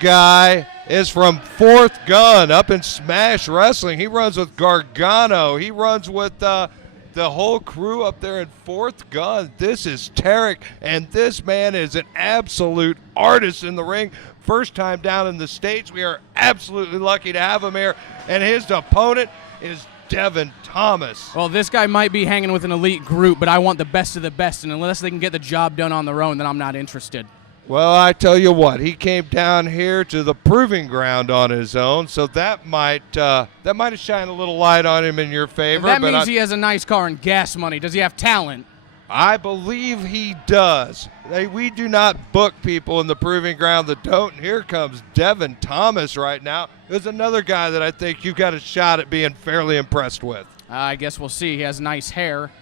guy is from Fourth Gun up in Smash Wrestling. He runs with Gargano. He runs with the whole crew up there in Fourth Gun. This is Tarik, and this man is an absolute artist in the ring. First time down in the States. We are absolutely lucky to have him here. And his opponent is Devin Thomas. Well, this guy might be hanging with an elite group, but I want the best of the best, and unless they can get the job done on their own, then I'm not interested. Well, I tell you what, he came down here to the proving ground on his own, so that might shine a little light on him in your favor. That means he has a nice car and gas money. Does he have talent? I believe he does. We do not book people in the proving ground that don't. And here comes Devin Thomas right now. There's another guy that I think you've got a shot at being fairly impressed with. I guess we'll see. He has nice hair.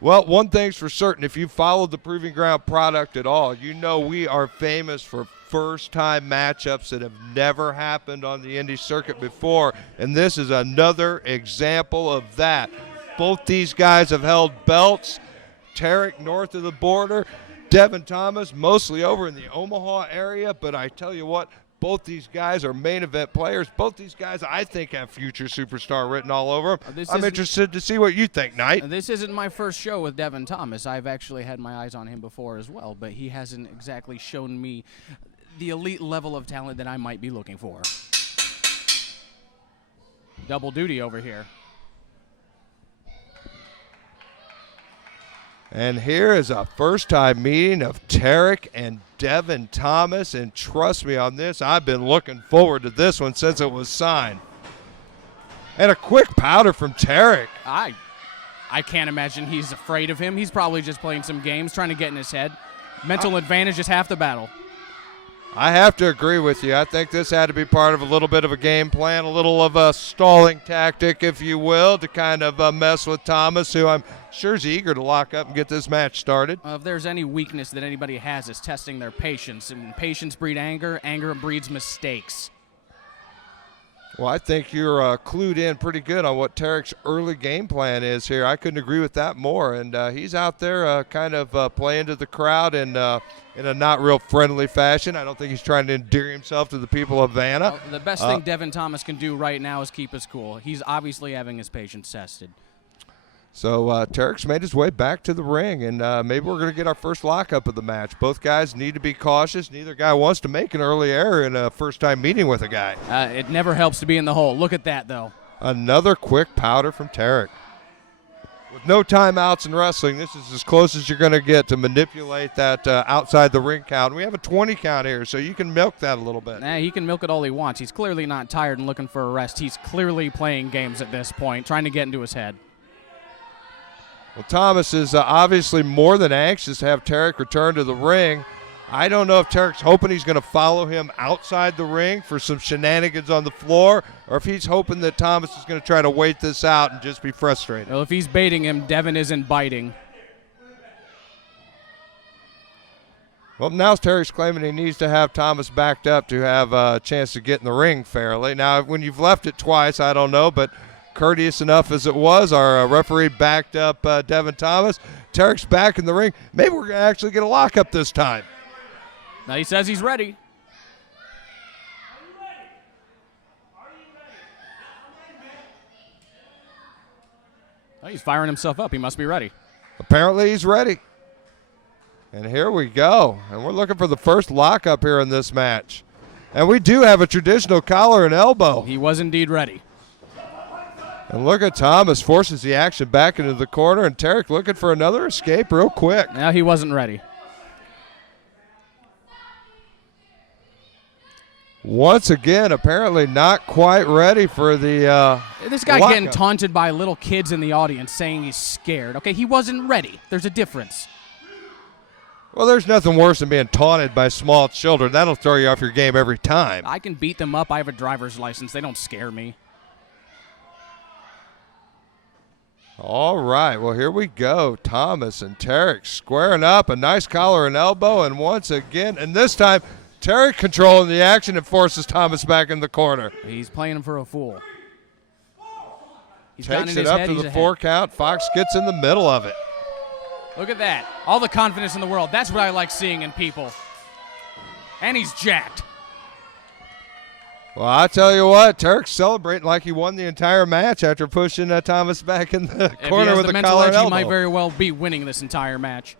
Well, one thing's for certain. If you followed the Proving Ground product at all, you know we are famous for first-time matchups that have never happened on the indie circuit before, and this is another example of that. Both these guys have held belts. Tarik north of the border, Devin Thomas mostly over in the Omaha area, but I tell you what, both these guys are main event players. Both these guys, I think, have future superstar written all over them. I'm interested to see what you think, Knight. This isn't my first show with Devin Thomas. I've actually had my eyes on him before as well, but he hasn't exactly shown me the elite level of talent that I might be looking for. Double duty over here. And here is a first-time meeting of Tarik and Devin Thomas, and trust me on this, I've been looking forward to this one since it was signed. And a quick powder from Tarik. I can't imagine he's afraid of him. He's probably just playing some games, trying to get in his head. Mental advantage is half the battle. I have to agree with you. I think this had to be part of a little bit of a game plan, a little of a stalling tactic, if you will, to kind of mess with Thomas, who I'm sure is eager to lock up and get this match started. If there's any weakness that anybody has, it's testing their patience. And patience breeds anger, anger breeds mistakes. Well, I think you're clued in pretty good on what Tarik's early game plan is here. I couldn't agree with that more. And he's out there kind of playing to the crowd in a not real friendly fashion. I don't think he's trying to endear himself to the people of Vanna. Well, the best thing Devin Thomas can do right now is keep his cool. He's obviously having his patience tested. So Tarik's made his way back to the ring, and maybe we're going to get our first lockup of the match. Both guys need to be cautious. Neither guy wants to make an early error in a first-time meeting with a guy. It never helps to be in the hole. Look at that, though. Another quick powder from Tarik. With no timeouts in wrestling, this is as close as you're going to get to manipulate that outside the ring count. We have a 20 count here, so you can milk that a little bit. He can milk it all he wants. He's clearly not tired and looking for a rest. He's clearly playing games at this point, trying to get into his head. Well, Thomas is obviously more than anxious to have Tarik return to the ring. I don't know if Tarik's hoping he's going to follow him outside the ring for some shenanigans on the floor, or if he's hoping that Thomas is going to try to wait this out and just be frustrated. Well, if he's baiting him, Devin isn't biting. Well, now Tarik's claiming he needs to have Thomas backed up to have a chance to get in the ring fairly. Now, when you've left it twice, I don't know, but courteous enough as it was, our referee backed up Devin Thomas. Tarik's back in the ring. Maybe we're going to actually get a lockup this time. Now he says he's ready. Oh, he's firing himself up. He must be ready. Apparently he's ready. And here we go. And we're looking for the first lockup here in this match. And we do have a traditional collar and elbow. He was indeed ready. And look at Thomas forces the action back into the corner, and Tarik looking for another escape real quick. Now he wasn't ready. Once again, apparently not quite ready for the This guy lockup. getting taunted by little kids in the audience saying he's scared. Okay, he wasn't ready. There's a difference. Well, there's nothing worse than being taunted by small children. That'll throw you off your game every time. I can beat them up. I have a driver's license. They don't scare me. All right, well, here we go. Thomas and Tarik squaring up, a nice collar and elbow, and once again, and this time, Tarik controlling the action and forces Thomas back in the corner. He's playing him for a fool. Takes it up to the 4 count. Fox gets in the middle of it. Look at that. All the confidence in the world. That's what I like seeing in people. And he's jacked. Well, I tell you what, Tarik's celebrating like he won the entire match after pushing Thomas back in the corner with a collar elbow. He might very well be winning this entire match.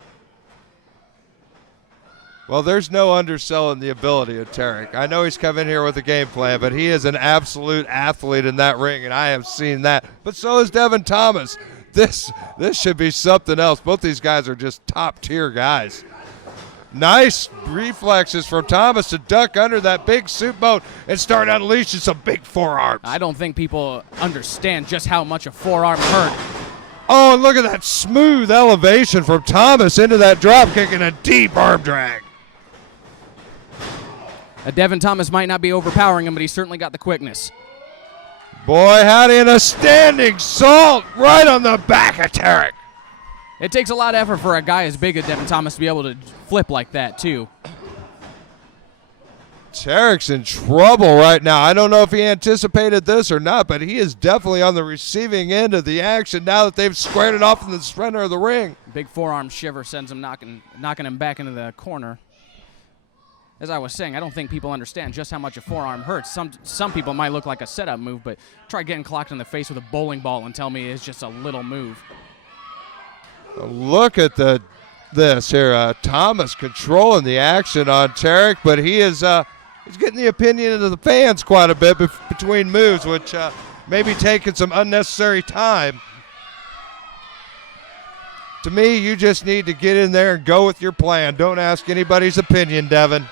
Well, there's no underselling the ability of Tarik. I know he's come in here with a game plan, but he is an absolute athlete in that ring, and I have seen that. But so is Devin Thomas. This should be something else. Both these guys are just top-tier guys. Nice reflexes from Thomas to duck under that big soup boat and start unleashing some big forearms. I don't think people understand just how much a forearm hurt. Oh, and look at that smooth elevation from Thomas into that drop kick and a deep arm drag. Devin Thomas might not be overpowering him, but he's certainly got the quickness. Boy, howdy, and a standing salt right on the back of Tarik. It takes a lot of effort for a guy as big as Devin Thomas to be able to flip like that, too. Tarik's in trouble right now. I don't know if he anticipated this or not, but he is definitely on the receiving end of the action now that they've squared it off in the center of the ring. Big forearm shiver sends him knocking him back into the corner. As I was saying, I don't think people understand just how much a forearm hurts. Some people might look like a setup move, but try getting clocked in the face with a bowling ball and tell me it's just a little move. Look at this here. Thomas controlling the action on Tarik, but he is he's getting the opinion of the fans quite a bit between moves, which may be taking some unnecessary time. To me, you just need to get in there and go with your plan. Don't ask anybody's opinion, Devin.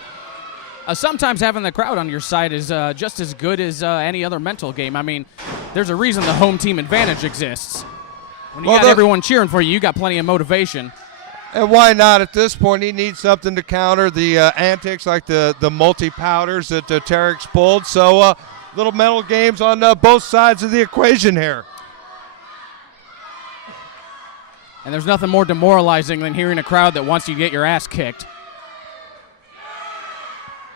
Sometimes having the crowd on your side is just as good as any other mental game. I mean, there's a reason the home team advantage exists. When you got everyone cheering for you, you got plenty of motivation. And why not at this point? He needs something to counter the antics like the multi-powders that Tarik's pulled. So little mental games on both sides of the equation here. And there's nothing more demoralizing than hearing a crowd that wants you to get your ass kicked.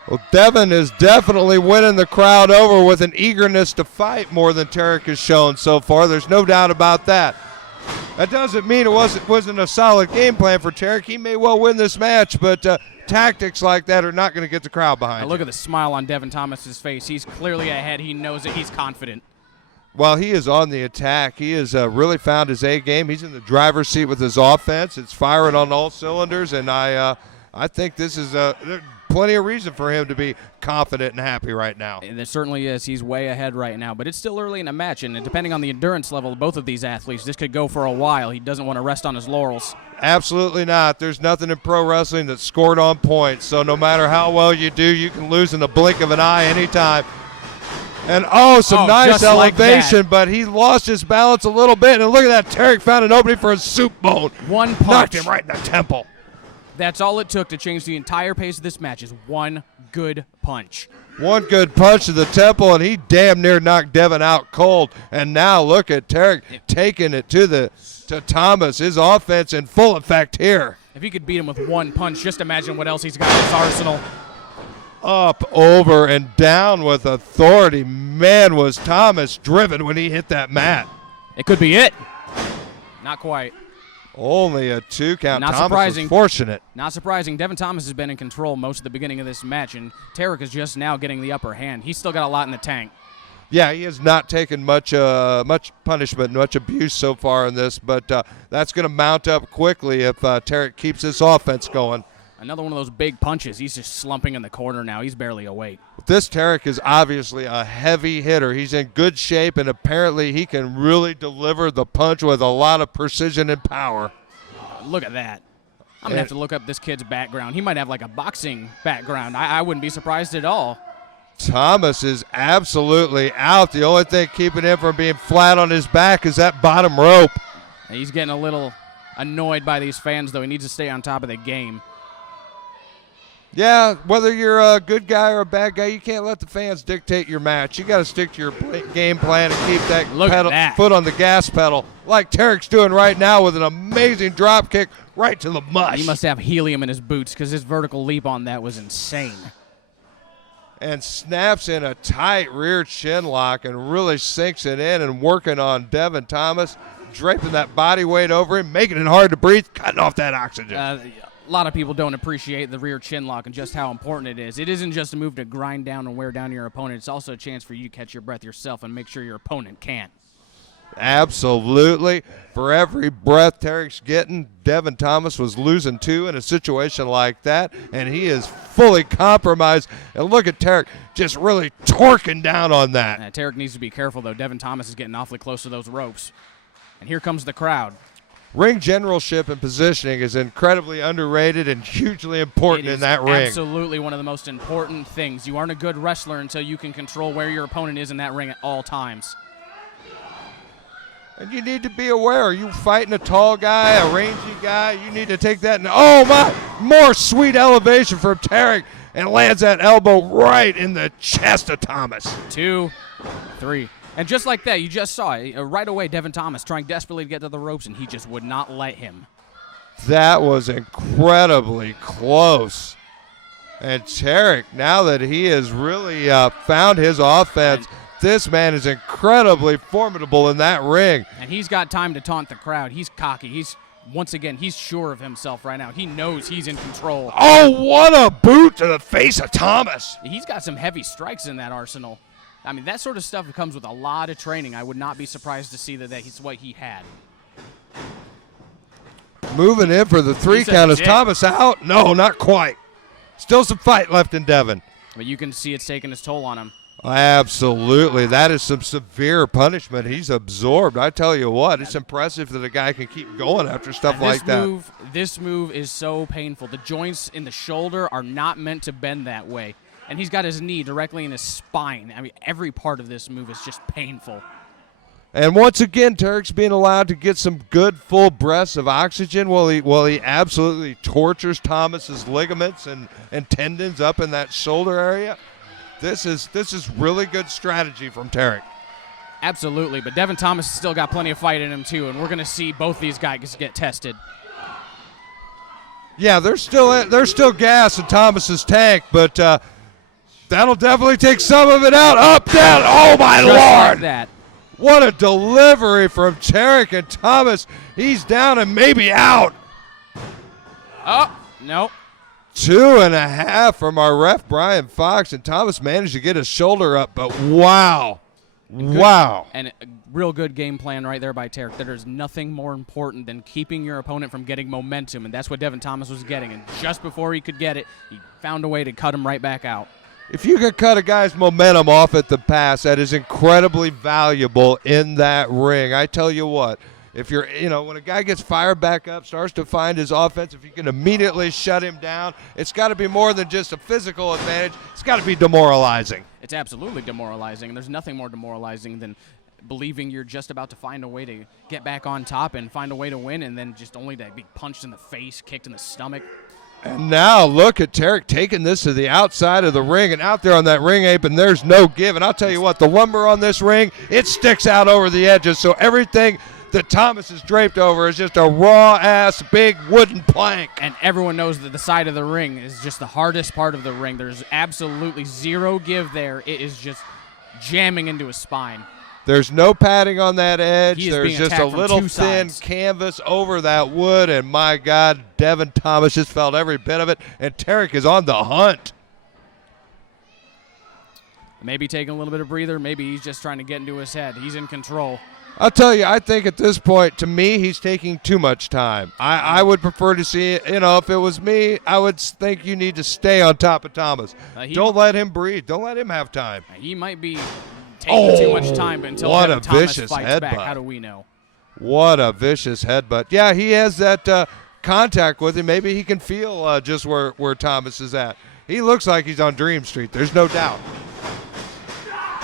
Well, Devin is definitely winning the crowd over with an eagerness to fight more than Tarik has shown so far. There's no doubt about that. That doesn't mean it wasn't a solid game plan for Tarik. He may well win this match, but tactics like that are not going to get the crowd behind him. Look at the smile on Devin Thomas's face. He's clearly ahead. He knows it. He's confident. Well, he is on the attack. He has really found his A game. He's in the driver's seat with his offense. It's firing on all cylinders, and I think this is plenty of reason for him to be confident and happy right now. And there certainly is. He's way ahead right now, but it's still early in the match, and depending on the endurance level of both of these athletes, this could go for a while. He doesn't want to rest on his laurels. Absolutely not. There's nothing in pro wrestling that's scored on points, so no matter how well you do, you can lose in the blink of an eye anytime. And some nice elevation, like but he lost his balance a little bit, and look at that. Tarik found an opening for a soup bone. One punch. Knocked him right in the temple. That's all it took to change the entire pace of this match is one good punch. One good punch to the temple, and he damn near knocked Devin out cold. And now look at Tarik taking it to Thomas. His offense in full effect here. If he could beat him with one punch, just imagine what else he's got in his arsenal. Up, over, and down with authority. Man, was Thomas driven when he hit that mat. It could be it. Not quite. Only a 2 count. Not Thomas surprising. was fortunate. Not surprising. Devin Thomas has been in control most of the beginning of this match, and Tarik is just now getting the upper hand. He's still got a lot in the tank. Yeah, he has not taken much punishment, much abuse so far in this, but that's going to mount up quickly if Tarik keeps this offense going. Another one of those big punches. He's just slumping in the corner now. He's barely awake. This Tarik is obviously a heavy hitter. He's in good shape, and apparently he can really deliver the punch with a lot of precision and power. Look at that. I'm going to have to look up this kid's background. He might have like a boxing background. I wouldn't be surprised at all. Thomas is absolutely out. The only thing keeping him from being flat on his back is that bottom rope. He's getting a little annoyed by these fans, though. He needs to stay on top of the game. Yeah, whether you're a good guy or a bad guy, you can't let the fans dictate your match. You got to stick to your game plan and keep that foot on the gas pedal, like Tarik's doing right now with an amazing drop kick right to the mush. He must have helium in his boots because his vertical leap on that was insane. And snaps in a tight rear chin lock and really sinks it in and working on Devin Thomas. draping that body weight over him, making it hard to breathe, cutting off that oxygen. A lot of people don't appreciate the rear chin lock and just how important it is. It isn't just a move to grind down and wear down your opponent. It's also a chance for you to catch your breath yourself and make sure your opponent can't. Absolutely. For every breath Tarik's getting, Devin Thomas was losing 2 in a situation like that, and he is fully compromised. And look at Tarik just really torquing down on that. Tarik needs to be careful, though. Devin Thomas is getting awfully close to those ropes. And here comes the crowd. Ring generalship and positioning is incredibly underrated and hugely important in that ring. Absolutely one of the most important things. You aren't a good wrestler until you can control where your opponent is in that ring at all times. And you need to be aware, are you fighting a tall guy, a rangy guy? You need to take that. Oh, my, more sweet elevation from Tarik, and lands that elbow right in the chest of Thomas. 2, 3. And just like that, you just saw it. Right away, Devin Thomas trying desperately to get to the ropes, and he just would not let him. That was incredibly close. And Tarik, now that he has really found his offense, this man is incredibly formidable in that ring. And he's got time to taunt the crowd. He's cocky. Once again, he's sure of himself right now. He knows he's in control. Oh, what a boot to the face of Thomas. He's got some heavy strikes in that arsenal. I mean, that sort of stuff comes with a lot of training. I would not be surprised to see that that's what he had. Moving in for the 3 count. Is Thomas out? No, not quite. Still some fight left in Devin. But you can see it's taking its toll on him. Absolutely. That is some severe punishment he's absorbed. I tell you what, it's impressive that a guy can keep going after stuff like that. This move is so painful. The joints in the shoulder are not meant to bend that way. And he's got his knee directly in his spine. I mean, every part of this move is just painful. And once again, Tarik's being allowed to get some good full breaths of oxygen while he absolutely tortures Thomas's ligaments and tendons up in that shoulder area. This is really good strategy from Tarik. Absolutely, but Devin Thomas has still got plenty of fight in him too, and we're going to see both these guys get tested. Yeah, there's still gas in Thomas's tank, but that'll definitely take some of it out. Up, down. Oh my Just Lord! Like that. What a delivery from Tarik, and Thomas. He's down and maybe out. Oh, nope. 2.5 from our ref, Brian Fox, and Thomas managed to get his shoulder up, but wow. Wow. And a real good game plan right there by Tarik. There's nothing more important than keeping your opponent from getting momentum, and that's what Devin Thomas was getting. And just before he could get it, he found a way to cut him right back out. If you can cut a guy's momentum off at the pass, that is incredibly valuable in that ring. I tell you what. If you're, when a guy gets fired back up, starts to find his offense, if you can immediately shut him down, it's got to be more than just a physical advantage. It's got to be demoralizing. It's absolutely demoralizing, and there's nothing more demoralizing than believing you're just about to find a way to get back on top and find a way to win, and then just only to be punched in the face, kicked in the stomach. And now look at Tarik taking this to the outside of the ring, and out there on that ring apron, there's no give. And I'll tell you what, the lumber on this ring, it sticks out over the edges, so everything that Thomas is draped over is just a raw-ass big wooden plank. And everyone knows that the side of the ring is just the hardest part of the ring. There's absolutely zero give there. It is just jamming into his spine. There's no padding on that edge. There's just a little thin canvas over that wood, and my God, Devin Thomas just felt every bit of it, and Tarik is on the hunt. Maybe taking a little bit of breather. Maybe he's just trying to get into his head. He's in control. I'll tell you, I think at this point, to me, he's taking too much time. I would prefer to see, if it was me, I would think you need to stay on top of Thomas. Don't let him breathe. Don't let him have time. He might be taking too much time, but until Devin Thomas fights back, how do we know? What a vicious headbutt. Yeah, he has that contact with him. Maybe he can feel just where Thomas is at. He looks like he's on Dream Street. There's no doubt.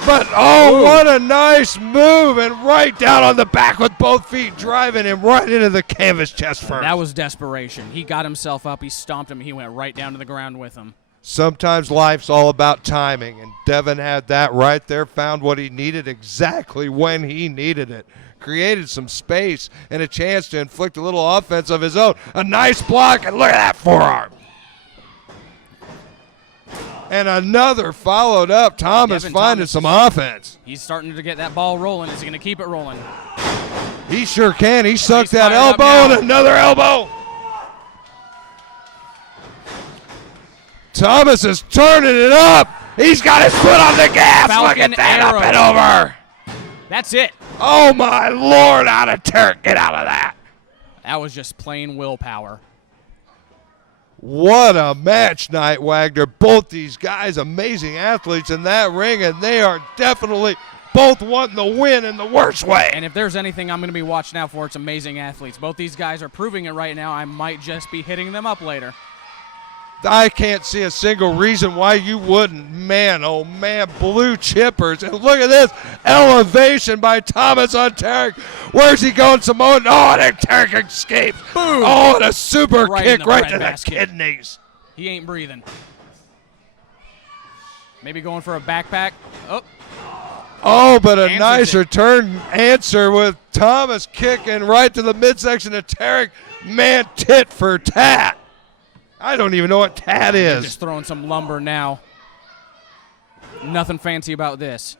But, what a nice move, and right down on the back with both feet, driving him right into the canvas chest first. That was desperation. He got himself up, he stomped him, he went right down to the ground with him. Sometimes life's all about timing, and Devin had that right there, found what he needed exactly when he needed it. Created some space and a chance to inflict a little offense of his own. A nice block, and look at that forearm. And another followed up. Thomas finding some offense. He's starting to get that ball rolling. Is he going to keep it rolling? He sure can. He sucked He's that fired up elbow now. and another elbow. Thomas is turning it up. He's got his foot on the gas. Look Falcon at that, arrow. up and over. That's it. Oh, my Lord, out of Tarik. Get out of that. That was just plain willpower. What a match night, Wagner. Both these guys, amazing athletes in that ring, and they are definitely both wanting the win in the worst way. And if there's anything I'm going to be watching out for, it's amazing athletes. Both these guys are proving it right now. I might just be hitting them up later. I can't see a single reason why you wouldn't. Man, oh man, blue chippers. And look at this elevation by Thomas on Tarik. Where's he going, Samoan? Oh, and Tarik escapes. Boom. Oh, and a super Right kick in the right bread to basket. the kidneys. He ain't breathing. Maybe going for a backpack. Oh, Oh, but a Answers nice it. return answer with Thomas kicking right to the midsection of Tarik. Man, tit for tat. I don't even know what tat they're is. just throwing some lumber now. Nothing fancy about this.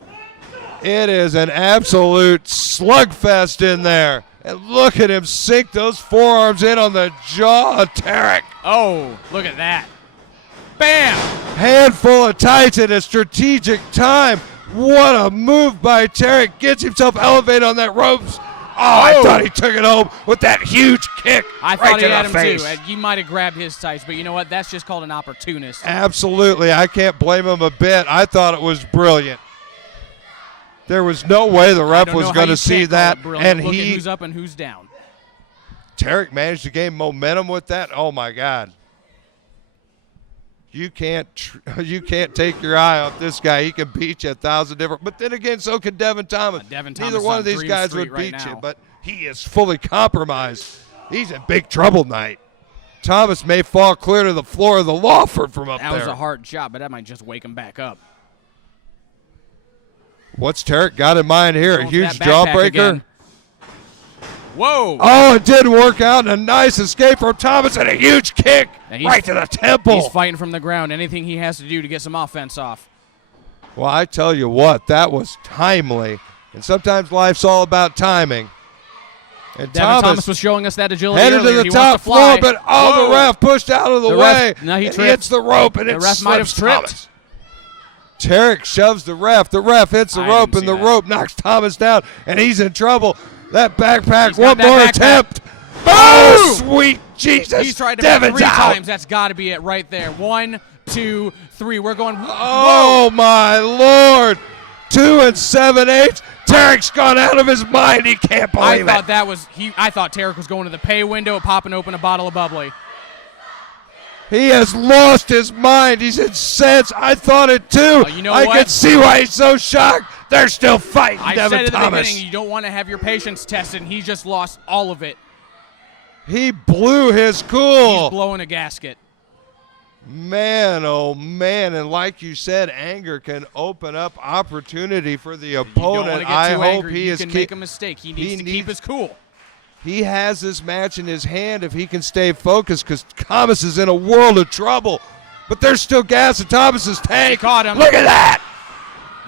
It is an absolute slugfest in there. And look at him sink those forearms in on the jaw of Tarik. Oh, look at that. Bam! Handful of tights at a strategic time. What a move by Tarik. Gets himself elevated on that ropes. Oh, I thought he took it home with that huge kick I right thought to he had the him face. too. And he might have grabbed his tights, but you know what? That's just called an opportunist. Absolutely. I can't blame him a bit. I thought it was brilliant. There was no way the I ref don't was know how going to you see can't call that. it brilliant. And Look at who's up and who's down. Tarik managed to gain momentum with that. Oh, my God. You can't take your eye off this guy. He can beat you 1,000 different. But then again, so can Devin Thomas. Devin Thomas Neither one on of these Dream guys Street would beat right you, now. but he is fully compromised. He's in big trouble tonight. Thomas may fall clear to the floor of the Lawford from up That there. was a hard shot, but that might just wake him back up. What's Tarik got in mind here? A Going for huge that backpack jawbreaker? again. Whoa! Oh, it didn't work out. And a nice escape from Thomas and a huge kick And he's- right to the temple. He's fighting from the ground. Anything he has to do to get some offense off. Well, I tell you what, that was timely. And sometimes life's all about timing. And Devin Thomas was showing us that agility headed earlier. to the He top wants to fly. floor, but oh, the Whoa. ref pushed out of the The way. ref- no, he and tripped. hits the rope, and The it ref might have slips tripped. Thomas. Tarik shoves the ref. The ref hits the I rope, didn't and the see that. rope knocks Thomas down, and he's in trouble. That backpack, He's got one that more backpack. attempt. Oh, sweet Jesus. He's tried to Devin's three out. times. That's got to be it right there. 1, 2, 3. We're going. Oh, my Lord. 2 7/8. Tarik's gone out of his mind. He can't I believe thought it. that was I thought Tarik was going to the pay window, popping open a bottle of bubbly. He has lost his mind. He's incensed. I thought it too. You know I what? can see why he's so shocked. They're still fighting I Devin said at the Thomas. beginning, you don't want to have your patience tested, and he just lost all of it. He blew his He's cool. blowing a gasket. Man, oh man. And like you said, anger can open up opportunity for the You don't want opponent. to get I too hope angry. he You is can keep- make a mistake. He needs to keep his cool. He has this match in his hand if he can stay focused, because Thomas is in a world of trouble. But there's still gas in Thomas's tank. He caught him. Look at that.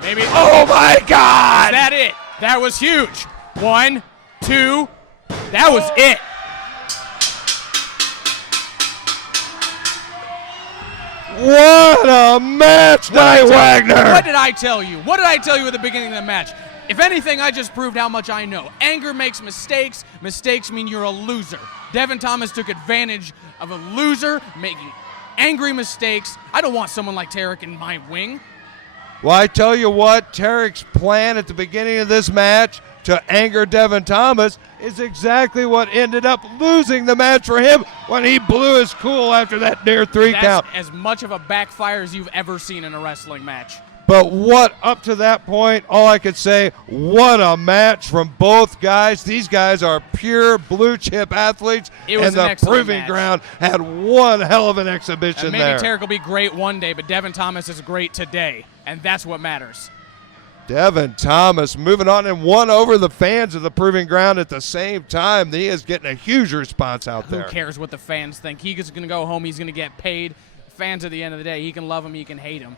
Maybe. Oh, my God. Is that it? That was huge. 1, 2. That was it. What a match night, Wagner. What did I tell you? What did I tell you at the beginning of the match? If anything, I just proved how much I know. Anger makes mistakes. Mistakes mean you're a loser. Devin Thomas took advantage of a loser making angry mistakes. I don't want someone like Tarik in my wing. Well, I tell you what, Tarik's plan at the beginning of this match to anger Devin Thomas is exactly what ended up losing the match for him when he blew his cool after that near 3 That's count. as much of a backfire as you've ever seen in a wrestling match. But what, up to that point, all I could say, what a match from both guys. These guys are pure blue chip athletes, It was and an the excellent Proving match. Ground had one hell of an exhibition And maybe there. Tarik will be great one day, but Devin Thomas is great today, and that's what matters. Devin Thomas moving on and won over the fans of the Proving Ground at the same time. He is getting a huge response out there. Who cares what the fans think? He's going to go home. He's going to get paid. Fans at the end of the day, he can love him, he can hate him.